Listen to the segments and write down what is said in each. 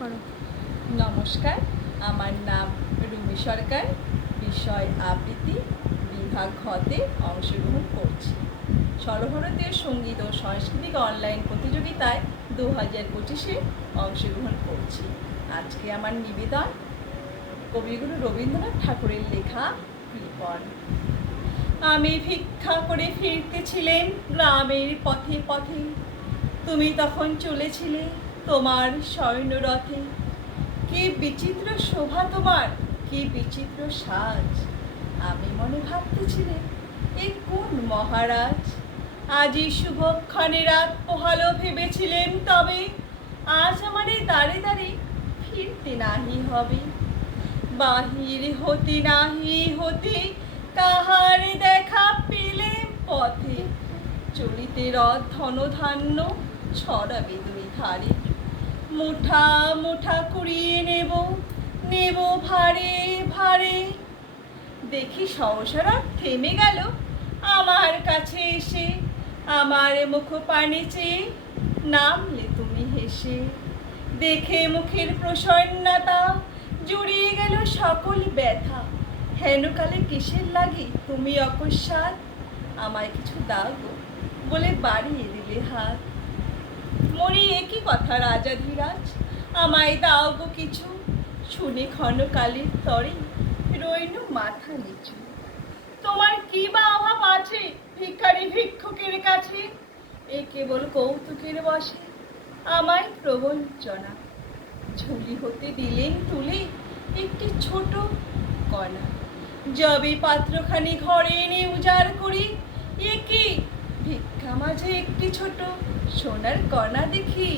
করো। নমস্কার, আমার নাম রুমি সরকার। বিষয় আবৃত্তি, বিভাগ ঘতে অংশগ্রহণ করছি। সর্বভারতীয় সঙ্গীত ও সাংস্কৃতিক অনলাইন প্রতিযোগিতায় 2025-এ অংশগ্রহণ করছি। আজকে আমার নিবেদন কবিগুরু রবীন্দ্রনাথ ঠাকুরের লেখা কৃপণ। আমি ভিক্ষা করে ফিরতেছিলেন গ্রামের পথে পথে, তুমি তখন চলেছিলে তোমার সৈন্যরথে। কি বিচিত্র শোভা তোমার, কি বিচিত্র সাজ। আমি মনে ভাবতেছিলে এ কোন মহারাজ। আজই শুভক্ষণে রাত পোহালো ভেবেছিলেন, তবে আজ আমারে দাঁড়ে দাঁড়ে ফিরতে নাহি হবে। বাহির হতে নাহি হতে কাহার দেখা পেলে পথে, চলিতে রথ ধনধান্য ছড়াবে দুই ধারে। মুঠা মুঠা কুড়িয়ে নেব নেব ভারে ভারে। দেখি সংসারত থেমে গেল আমার কাছে এসে, আমার মুখ পানে চেয়ে নামলে তুমি হেসে। দেখে মুখের প্রসন্নতা জুড়িয়ে গেল সকল ব্যথা। হেনকালে কিসের লাগি তুমি অকস্মাৎ আমায় কিছু দাও গো বলে বাড়িয়ে দিলে হাত। মরি একই কথা রাজাধিরাজ, আমায় দাও গো কিছু। শুনে ক্ষণকালের তরে রইনু মাথা নিচু। তোমার কি বা অভাব আছে ভিখারি ভিক্ষুকের কাছে? এ কেবল কৌতুকের বসে আমায় প্রবঞ্চনা। ঝুলি হতে দিলেন তুলে একটি ছোট কণা। যবে পাত্রখানি ঘরে এনে উজাড় করি, এ কি ভিক্ষা মাঝে একটি ছোট সোনার কণা দেখি।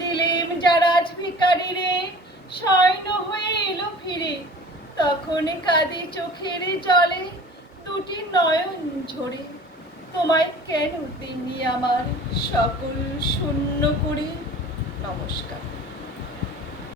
দিলেম যারা আজ ভিখারি রে, সৈন্য হয়ে এলো ফিরে। তখন কাঁদে চোখের জলে দুটি নয়ন ঝরে। তোমায় কেন দিইনি আমার সকল শূন্য করে। নমস্কার।